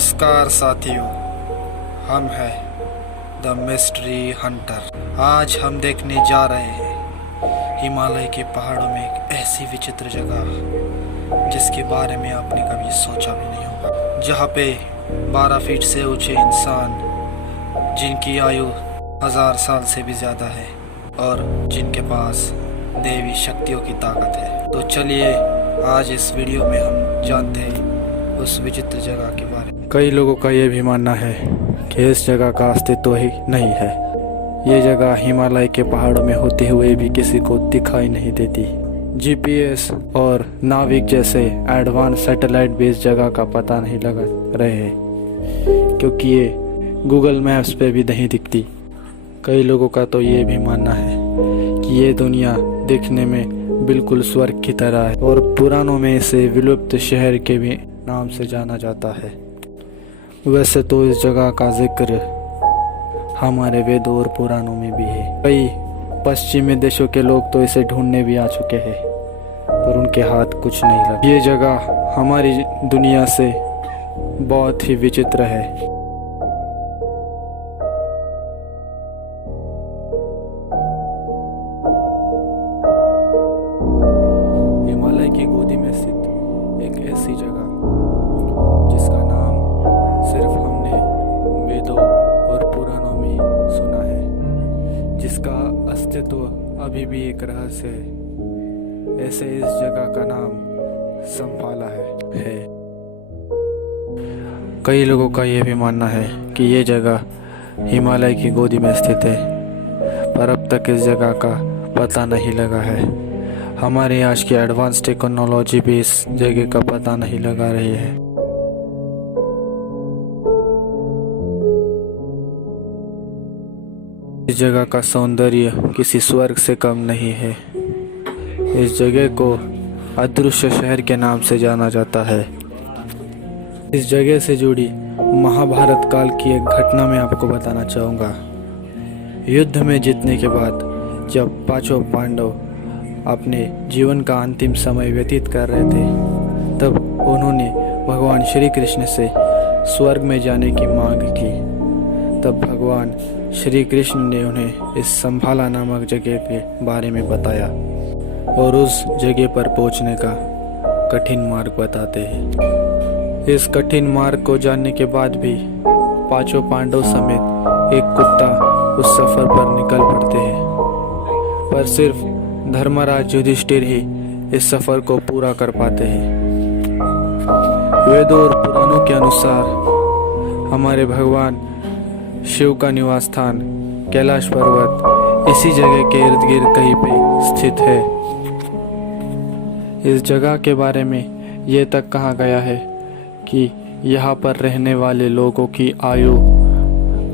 नमस्कार साथियों, हम हैं द मिस्ट्री हंटर। आज हम देखने जा रहे हैं हिमालय के पहाड़ों में एक ऐसी विचित्र जगह जिसके बारे में आपने कभी सोचा भी नहीं होगा, जहाँ पे 12 फीट से ऊंचे इंसान जिनकी आयु 1000 साल से भी ज़्यादा है और जिनके पास देवी शक्तियों की ताकत है। तो चलिए आज इस वीडियो में हम जानते हैं उस विचित्र जगह के बारे में। कई लोगों का ये भी मानना है कि इस जगह का अस्तित्व ही नहीं है। ये जगह हिमालय के पहाड़ों में होते हुए भी किसी को दिखाई नहीं देती। जीपीएस और नाविक जैसे एडवांस सैटेलाइट भी इस जगह का पता नहीं लगा रहे हैं, क्योंकि ये गूगल मैप्स पे भी नहीं दिखती। कई लोगों का तो ये भी मानना है कि ये दुनिया दिखने में बिल्कुल स्वर्ग की तरह है और पुराणों में इसे विलुप्त शहर के भी नाम से जाना जाता है। वैसे तो इस जगह का जिक्र हमारे वेदों और पुराणों में भी है। कई पश्चिमी देशों के लोग तो इसे ढूंढने भी आ चुके हैं, पर उनके हाथ कुछ नहीं लगा। ये जगह हमारी दुनिया से बहुत ही विचित्र है। हिमालय की गोदी में स्थित एक ऐसी जगह जिसका नाम सिर्फ हमने वेदों और पुराणों में सुना है, जिसका अस्तित्व अभी भी एक रहस्य है। ऐसे इस जगह का नाम संभाला है। कई लोगों का यह भी मानना है कि ये जगह हिमालय की गोदी में स्थित है, पर अब तक इस जगह का पता नहीं लगा है। हमारे आज की एडवांस टेक्नोलॉजी भी इस जगह का पता नहीं लगा रही है। इस जगह का सौंदर्य किसी स्वर्ग से कम नहीं है। इस जगह को अदृश्य शहर के नाम से जाना जाता है। इस जगह से जुड़ी महाभारत काल की एक घटना मैं आपको बताना चाहूँगा। युद्ध में जीतने के बाद जब पांचों पांडव अपने जीवन का अंतिम समय व्यतीत कर रहे थे, तब उन्होंने भगवान श्री कृष्ण से स्वर्ग में जाने की मांग की। तब भगवान श्री कृष्ण ने उन्हें इस संभाला नामक जगह के बारे में बताया और उस जगह पर पहुंचने का कठिन मार्ग बताते हैं। इस कठिन मार्ग को जानने के बाद भी पांचों पांडव समेत एक कुत्ता उस सफर पर निकल पड़ते हैं, पर सिर्फ धर्मराज युधिष्ठिर ही इस सफर को पूरा कर पाते हैं। वेदों और पुराणों के अनुसार हमारे भगवान शिव का निवास स्थान कैलाश पर्वत इसी जगह के इर्द गिर्द कहीं पे स्थित है। इस जगह के बारे में ये तक कहा गया है कि यहाँ पर रहने वाले लोगों की आयु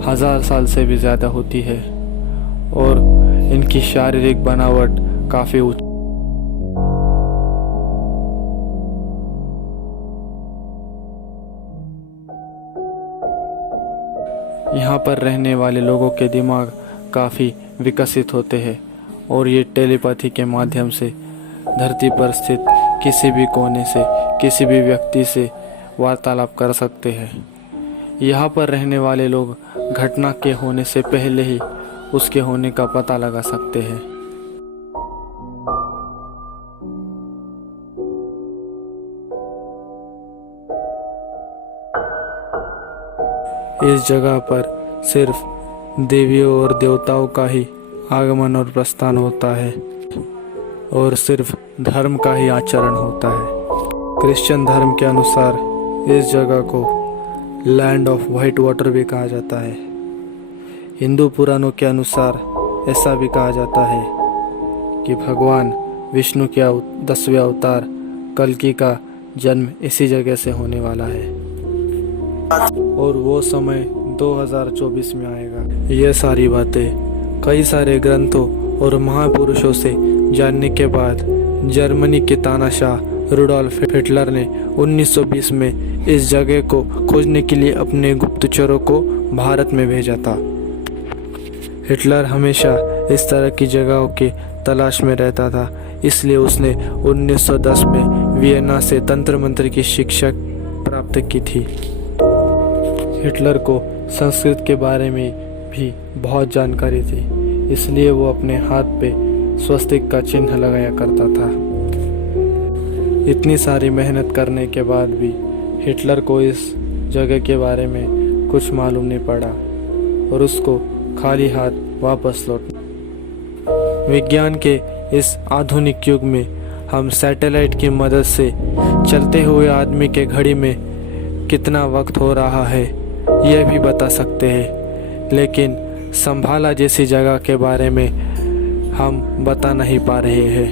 1000 साल से भी ज़्यादा होती है और इनकी शारीरिक बनावट काफी यहाँ पर रहने वाले लोगों के दिमाग काफ़ी विकसित होते हैं और ये टेलीपैथी के माध्यम से धरती पर स्थित किसी भी कोने से किसी भी व्यक्ति से वार्तालाप कर सकते हैं। यहाँ पर रहने वाले लोग घटना के होने से पहले ही उसके होने का पता लगा सकते हैं। इस जगह पर सिर्फ देवियों और देवताओं का ही आगमन और प्रस्थान होता है और सिर्फ धर्म का ही आचरण होता है। क्रिश्चियन धर्म के अनुसार इस जगह को लैंड ऑफ वाइट वाटर भी कहा जाता है। हिंदू पुराणों के अनुसार ऐसा भी कहा जाता है कि भगवान विष्णु के 10वें अवतार कल्कि का जन्म इसी जगह से होने वाला है और वो समय 2024 में आएगा। ये सारी बातें कई सारे ग्रंथों और महापुरुषों से जानने के बाद जर्मनी के तानाशाह रुडोल्फ हिटलर ने 1920 में इस जगह को खोजने के लिए अपने गुप्तचरों को भारत में भेजा था। हिटलर हमेशा इस तरह की जगहों की तलाश में रहता था, इसलिए उसने 1910 में वियना से तंत्र मंत्र की शिक्षा प्राप्त की थी। हिटलर को संस्कृत के बारे में भी बहुत जानकारी थी, इसलिए वो अपने हाथ पे स्वस्तिक का चिन्ह लगाया करता था। इतनी सारी मेहनत करने के बाद भी हिटलर को इस जगह के बारे में कुछ मालूम नहीं पड़ा और उसको खाली हाथ वापस लौटा। विज्ञान के इस आधुनिक युग में हम सैटेलाइट की मदद से चलते हुए आदमी के घड़ी में कितना वक्त हो रहा है यह भी बता सकते हैं, लेकिन संभाला जैसी जगह के बारे में हम बता नहीं पा रहे हैं।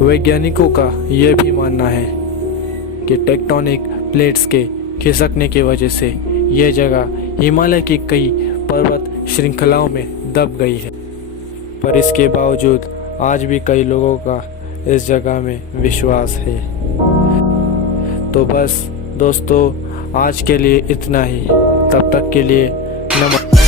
वैज्ञानिकों का यह भी मानना है कि टेक्टोनिक प्लेट्स के खिसकने की वजह से यह जगह हिमालय की कई पर्वत श्रृंखलाओं में दब गई है, पर इसके बावजूद आज भी कई लोगों का इस जगह में विश्वास है। तो बस दोस्तों, आज के लिए इतना ही। तब तक के लिए नमस्कार।